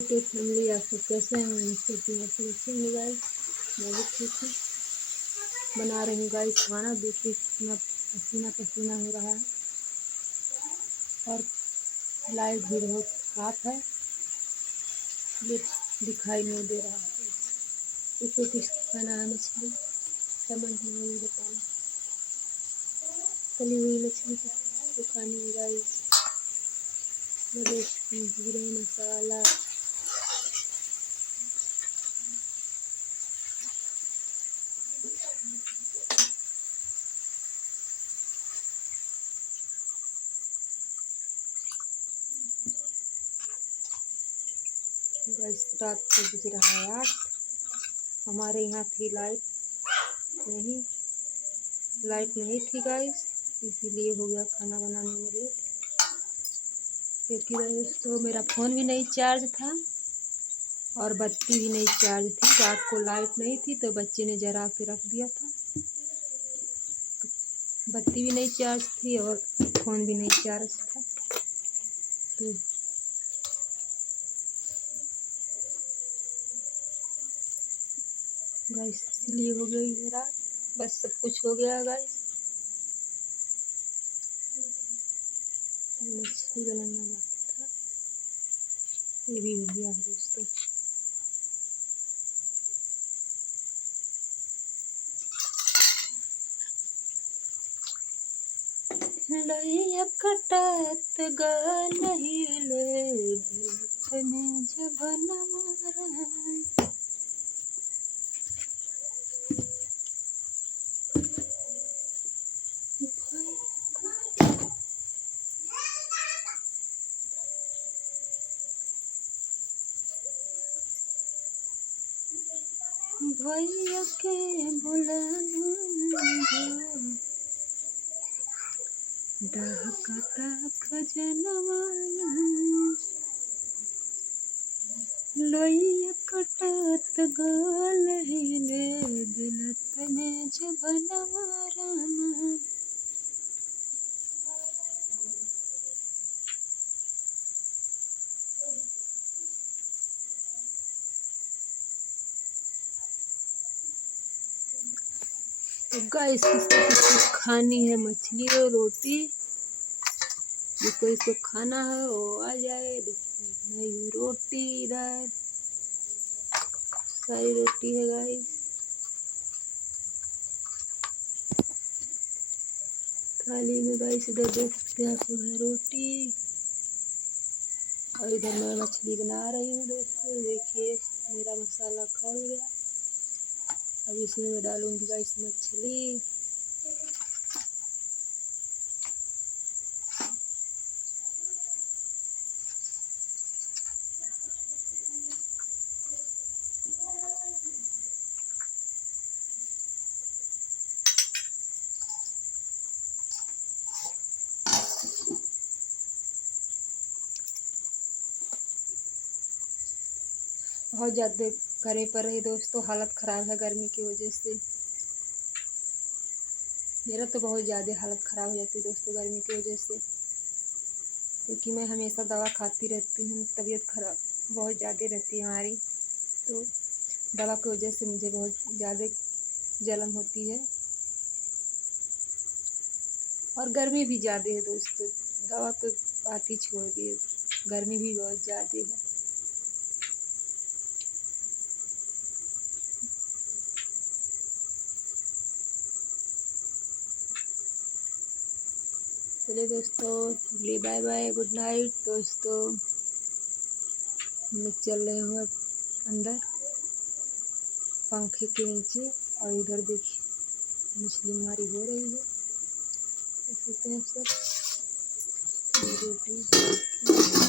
YouTube family, आप सब कैसे हैं? उम्मीद करती हूँ आप सब अच्छे होंगे गाइस। मैं भी ठीक हूँ। बना रही हूँ गाइस खाना। देखिए कितना पसीना पसीना हो रहा है और लाइट भी बहुत हाफ है, ये दिखाई नहीं दे रहा है। इसको किस खाना है? मछली कमेंट में मुझे बताना। तली हुई मछली को खानी है गाइस। जीरा मसाला, गाइस रात को बज रहा है 8। हमारे यहाँ थी लाइट नहीं थी गाइस, इसीलिए हो गया खाना बनाने में लेट। क्योंकि दोस्तों मेरा फ़ोन भी नहीं चार्ज था और बत्ती भी नहीं चार्ज थी। रात को लाइट नहीं थी तो बच्चे ने जला के रख दिया था। बत्ती भी नहीं चार्ज थी और फ़ोन भी नहीं चार्ज था, तो गाइस इसलिए हो गई है रात। बस सब कुछ हो गया गाइस। मछली बनाना बाकी था, ये भी हो गया है दोस्तों। लइया कटत गलहिले तने जब नमर भैया के बुलाना डहकता खजनवा लइया कटत गलहिले बिलत में जबनवा रामा। तो गाइस किसको खानी है मछली और रोटी, जिसको इसको खाना है वो आ जाए। नहीं रोटी, इधर सारी रोटी है गाइस। थाली में गाइस इधर देख सकते हैं आप सब है रोटी, और इधर मैं मछली बना रही हूँ दोस्तों। देखिए मेरा मसाला खौल गया। अब इसमें मैं डालूंगी गाइस मछली। बहुत ज़्यादा करे पर रही दोस्तों, हालत ख़राब है गर्मी की वजह से। मेरा तो बहुत ज़्यादा हालत ख़राब हो जाती है दोस्तों गर्मी की वजह से, क्योंकि मैं हमेशा दवा खाती रहती हूँ। तबीयत खराब बहुत ज़्यादा रहती है हमारी, तो दवा की वजह से मुझे बहुत ज़्यादा जलन होती है और गर्मी भी ज़्यादा है दोस्तों। दवा तो बात ही छोड़ दिए, गर्मी भी बहुत ज़्यादा है। चलिए दोस्तों, चलिए बाय बाय, गुड नाइट दोस्तों। हम लोग चल रहे हैं अब अंदर पंखे के नीचे, और इधर देखिए मछली मारी हो रही है, देख सकते हैं सब। रोटी